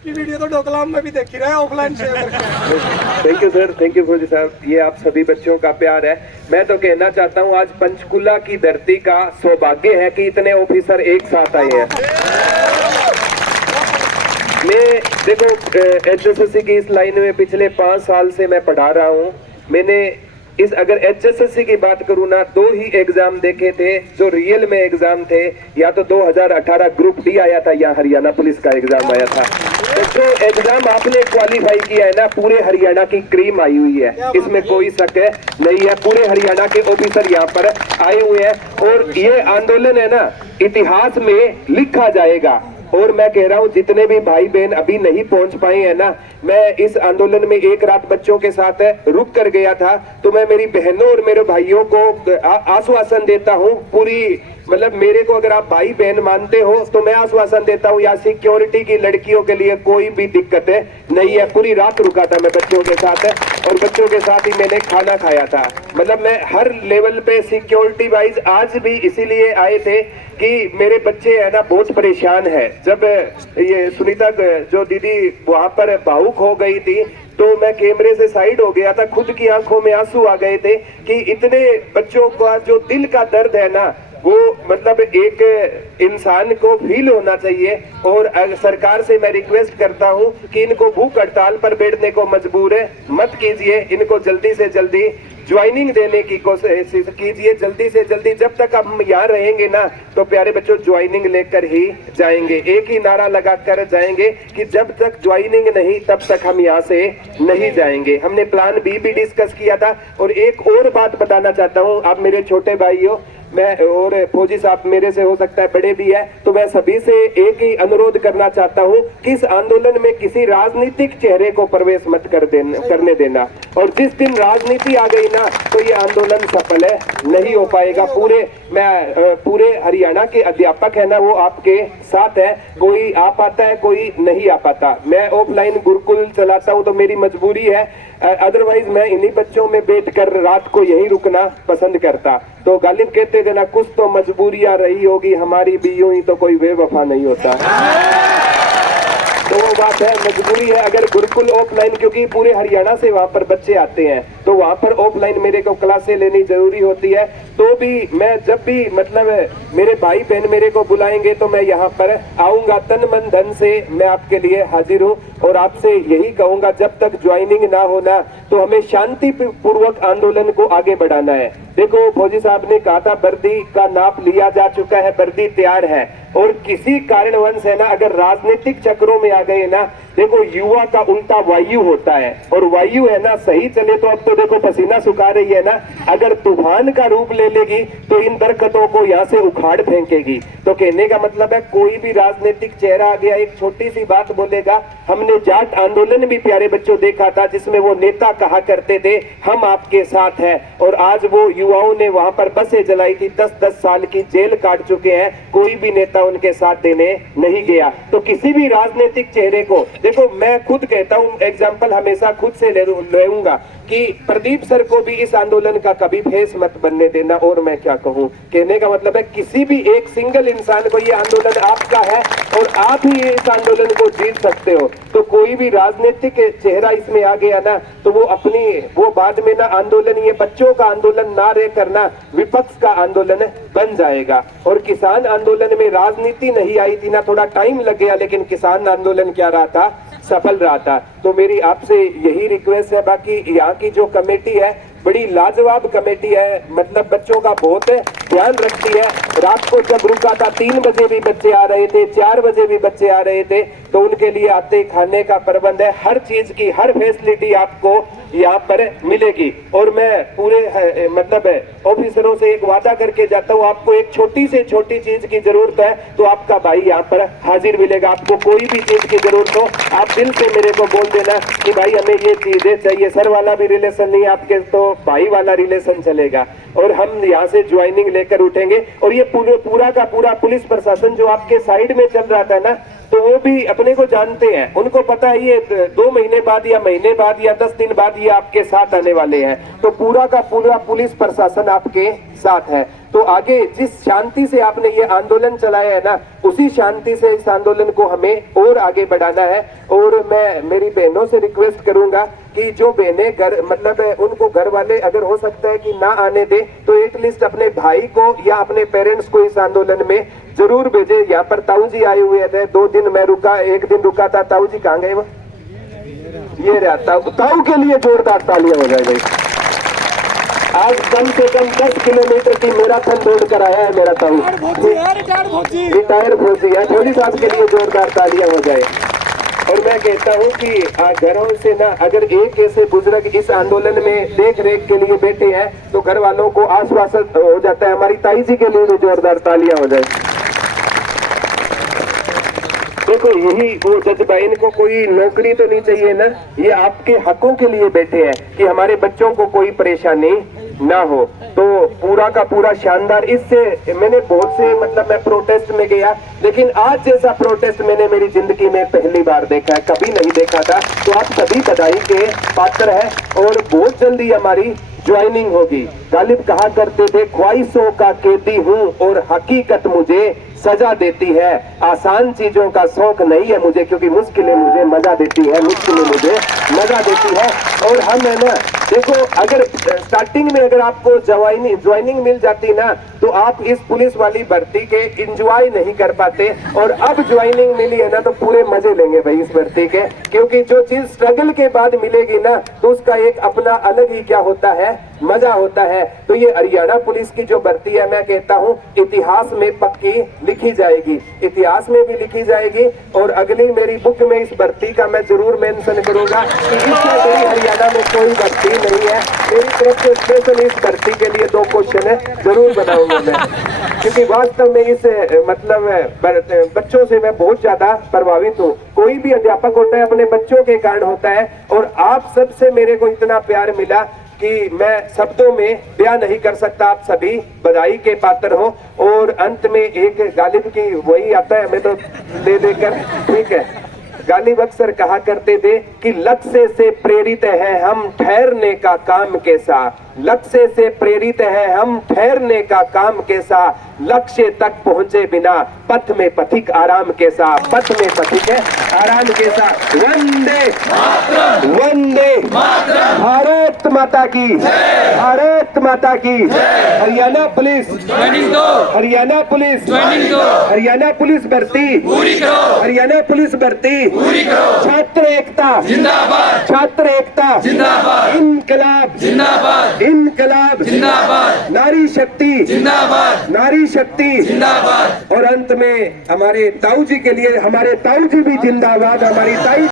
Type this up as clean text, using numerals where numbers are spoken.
आपकी वीडियो तो डोकलाम में भी देखी रहा है, ऑफलाइन शेयर करके। Thank you sir, thank you फौजी साहब, ये आप सभी बच्चों का प्यार है। मैं तो कहना चाहता हूँ आज पंचकुला की धरती का सौभाग्य है कि इतने ऑफिसर एक साथ आए हैं। मैं देखो HSSC की इस लाइन में पिछले 5 साल से मैं पढ़ा रहा हूँ। मैंने इस अगर HSSC की बात करूँ ना, 2 ही एग्जाम देखे थे जो रियल में एग्जाम थे। या तो 2018 ग्रुप डी आया था या हरियाणा पुलिस का एग्जाम आया था। तो जो एग्जाम आपने क्वालिफाई किया है ना, पूरे हरियाणा की क्रीम आई हुई है, इसमें कोई शक है नहीं है। पूरे हरियाणा के ऑफिसर यहाँ पर आए हुए हैं और ये आंदोलन है ना इतिहास में लिखा जाएगा। और मैं कह रहा हूँ जितने भी भाई बहन अभी नहीं पहुंच पाए हैं ना, मैं इस आंदोलन में एक रात बच्चों के साथ रुक कर गया था, तो मैं मेरी बहनों और मेरे भाइयों को आश्वासन देता हूँ पूरी, मतलब मेरे को अगर आप भाई बहन मानते हो तो मैं आश्वासन देता हूँ यहाँ सिक्योरिटी की लड़कियों के लिए कोई भी दिक्कत नहीं है। पूरी रात रुका था मैं बच्चों के साथ और बच्चों के साथ ही मैंने खाना खाया था। मतलब मैं हर लेवल पे सिक्योरिटी वाइज आज भी इसीलिए आए थे कि मेरे बच्चे है ना बहुत परेशान है। जब ये सुनीता जो दीदी वहां पर भावुक हो गई थी तो मैं कैमरे से साइड हो गया था, खुद की आंखों में आंसू आ गए थे कि इतने बच्चों का जो दिल का दर्द है ना वो मतलब एक इंसान को फील होना चाहिए। और सरकार से मैं रिक्वेस्ट करता हूं कि इनको भूख हड़ताल पर बैठने को मजबूर मत कीजिए, इनको जल्दी से जल्दी ज्वाइनिंग देने की कोशिश कीजिए, जल्दी से जल्दी। जब तक हम यहाँ रहेंगे ना तो प्यारे बच्चों ज्वाइनिंग लेकर ही जाएंगे, एक ही नारा लगा कर जाएंगे कि जब तक ज्वाइनिंग नहीं तब तक हम यहाँ से नहीं जाएंगे। हमने प्लान बी भी डिस्कस किया था। और एक और बात बताना चाहता हूँ, आप मेरे छोटे भाई हो, मैं और फौजी साहब मेरे से हो सकता है बड़े भी है, तो मैं सभी से एक ही अनुरोध करना चाहता हूं कि इस आंदोलन में किसी राजनीतिक चेहरे को प्रवेश मत करने देना। और जिस दिन राजनीति आ गई ना तो ये आंदोलन सफल नहीं हो पाएगा। पूरे हरियाणा के अध्यापक है ना वो आपके साथ है, कोई आ पाता है कोई नहीं आ पाता। मैं ऑफलाइन गुरुकुल चलाता हूँ तो मेरी मजबूरी है, अदरवाइज मैं इन्हीं बच्चों में बैठकर रात को यहीं रुकना पसंद करता। तो गालिब कहते थे ना, कुछ तो मजबूरियां रही होगी हमारी भी, यूं ही तो कोई बेवफा नहीं होता। तो वो बात है, मजबूरी है। अगर गुरुकुल ऑफलाइन, क्योंकि पूरे हरियाणा से वहां पर बच्चे आते हैं तो वहां पर ऑफलाइन मेरे को क्लासें लेनी जरूरी होती है। तो भी मैं जब भी मतलब मेरे भाई बहन मेरे को बुलाएंगे तो मैं यहाँ पर आऊंगा, तन मन धन से मैं आपके लिए हाजिर हूँ। और आपसे यही कहूंगा जब तक ज्वाइनिंग ना होना तो हमें शांति पूर्वक आंदोलन को आगे बढ़ाना है। देखो फौजी साहब ने कहा था वर्दी का नाप लिया जा चुका है, वर्दी तैयार है। और किसी कारणवश है ना अगर राजनीतिक चक्रों में आ गए ना, देखो युवा का उल्टा वायु होता है। और वायु है ना सही चले तो अब तो देखो पसीना सुखा रही है ना, अगर तूफान का रूप ले लेगी तो इन दरख्तों को यहाँ से उखाड़ फेंकेगी। तो कहने का मतलब है कोई भी राजनीतिक चेहरा आ गया एक छोटी सी बात बोलेगा। हमने जाट आंदोलन भी प्यारे बच्चों देखा था जिसमें वो नेता कहा करते थे हम आपके साथ हैं, और आज वो युवाओं ने वहां पर बसें जलाई थी, 10-10 साल की जेल काट चुके हैं, कोई भी नेता उनके साथ देने नहीं गया। तो किसी भी राजनीतिक चेहरे को देखो, मैं खुद कहता हूं, एग्जाम्पल हमेशा खुद से लूंगा कि प्रदीप सर को भी इस आंदोलन का कभी फेस मत बनने देना। और मैं क्या कहूं, कहने का मतलब है किसी भी एक सिंगल इंसान को, ये आंदोलन आपका है और आप ही इस आंदोलन को जीत सकते हो। तो कोई भी राजनीतिक चेहरा इसमें आ गया ना तो वो बाद में ना आंदोलन ये बच्चों का आंदोलन ना रह करना विपक्ष का आंदोलन बन जाएगा। और किसान आंदोलन में राजनीति नहीं आई थी ना, थोड़ा टाइम लग गया, लेकिन किसान आंदोलन क्या रहा था, सफल रहा था। तो मेरी आपसे यही रिक्वेस्ट है। बाकी यहाँ की जो कमेटी है बड़ी लाजवाब कमेटी है, मतलब बच्चों का बहुत ध्यान रखती है। रात को जब रुका था 3 बजे भी बच्चे आ रहे थे, 4 बजे भी बच्चे आ रहे थे, तो उनके लिए आते खाने का प्रबंध है, हर चीज की हर फैसिलिटी आपको यहाँ पर मिलेगी। और मैं पूरे मतलब ऑफिसरों से एक वादा करके जाता हूँ, आपको एक छोटी से छोटी चीज की जरूरत है तो आपका भाई यहाँ पर हाजिर मिलेगा। आपको कोई भी चीज की जरूरत हो आप दिल से मेरे को बोल देना कि भाई हमें ये चीजें चाहिए। सर वाला भी रिलेशन नहीं आपके, तो भाई वाला रिलेशन चलेगा। और हम यहाँ से ज्वाइनिंग लेकर उठेंगे। और ये पूरा का पूरा पुलिस प्रशासन जो आपके साइड में चल रहा था ना, तो वो भी अपने को जानते हैं, उनको पता है ये 2 महीने बाद या महीने बाद या 10 दिन बाद ये आपके साथ आने वाले हैं। तो पूरा का पूरा पुलिस प्रशासन आपके साथ है। तो आगे जिस शांति से आपने ये आंदोलन चलाया है ना, उसी शांति से इस आंदोलन को हमें और आगे बढ़ाना है। और मैं मेरी बहनों से रिक्वेस्ट करूंगा कि जो बहनें घर मतलब उनको घर वाले अगर हो सकता है कि ना आने दे, तो एटलीस्ट अपने भाई को या अपने पेरेंट्स को इस आंदोलन में जरूर भेजे। यहाँ पर ताऊ जी आए हुए थे, 2 दिन मैं रुका, 1 दिन रुका था। ताऊ जी कहाँ गए? वो ये रहा ताऊ के लिए जोरदार तालियां हो जाए भाई। आज कम से कम 10 किलोमीटर की मैराथन दौड़ कर आया है मेरा ताऊ, रिटायर फौजी है। फौजी साहब के लिए जोरदार तालियां हो जाए। और मैं कहता हूं कि घरों से ना अगर एक ऐसे बुजुर्ग इस आंदोलन में देख रेख के लिए बैठे हैं तो घर वालों को आश्वासन हो जाता है। हमारी ताई जी के लिए भी जोरदार तालियां हो जाए। देखो यही वो जज्बा, इनको कोई नौकरी तो नहीं चाहिए ना, ये आपके हकों के लिए बैठे हैं कि हमारे बच्चों को कोई परेशानी ना हो। तो पूरा का पूरा शानदार, इससे मैंने बहुत से मतलब मैं प्रोटेस्ट में गया, लेकिन आज जैसा प्रोटेस्ट मैंने मेरी जिंदगी में पहली बार देखा है, कभी नहीं देखा था। तो आप सभी बधाई के पात्र हैं और बहुत जल्दी हमारी ज्वाइनिंग होगी। गालिब कहा करते थे, ख्वाहिशों का कैदी हूँ और हकीकत मुझे सजा देती है। आसान चीजों का शौक नहीं है मुझे, क्योंकि मुश्किलें मुझे मजा देती है, मुश्किलें मुझे मजा देती है। और हम है ना, देखो अगर स्टार्टिंग में अगर आपको ज्वाइनिंग मिल जाती ना, तो आप इस पुलिस वाली भर्ती के एंजॉय नहीं कर पाते। और अब ज्वाइनिंग मिली है ना, तो पूरे मजे लेंगे भाई इस भर्ती के, क्योंकि जो चीज स्ट्रगल के बाद मिलेगी ना, तो उसका एक अपना अलग ही क्या होता है, मजा होता है। तो ये हरियाणा पुलिस की जो भर्ती है, मैं कहता हूँ इतिहास में पक्की लिखी जाएगी, इतिहास में भी लिखी जाएगी। और अगली मेरी बुक में इस भर्ती का मैं जरूर मेंशन करूंगा कि इससे बड़ी हरियाणा में कोई भर्ती नहीं है। मेरी तरफ से स्पेशल इस भर्ती के लिए 2 क्वेश्चन जरूर बनाऊंगा मैं, क्योंकि वास्तव में इस मतलब बच्चों से मैं बहुत ज्यादा प्रभावित हूँ। कोई भी अध्यापक होता है अपने बच्चों के कारण होता है, और आप सबसे मेरे को इतना प्यार मिला कि मैं शब्दों में बयां नहीं कर सकता। आप सभी बधाई के पात्र हो। और अंत में एक गालिब की वही आता है, मैं तो दे देकर ठीक है। गालिब अक्सर कहा करते थे कि लक्ष्य से प्रेरित है हम, ठहरने का काम कैसा। लक्ष्य से प्रेरित है हम, ठहरने का काम कैसा। लक्ष्य तक पहुंचे बिना पथ में पथिक आराम कैसा। पथ में पथिक है आराम कैसा। वंदे वंदे भारत माता की, भारत माता की। Haryana police, Haryana police, Haryana police भर्ती, हरियाणा पुलिस भर्ती, छात्र एकता जिंदाबाद, छात्र एकता जिंदाबाद, इनकलाब जिंदाबाद, इनकलाब जिंदाबाद, नारी शक्ति जिंदाबाद, नारी शक्ति जिंदाबाद। और अंत में हमारे ताऊ जी के लिए, हमारे ताऊ जी भी जिंदाबाद, हमारी ताई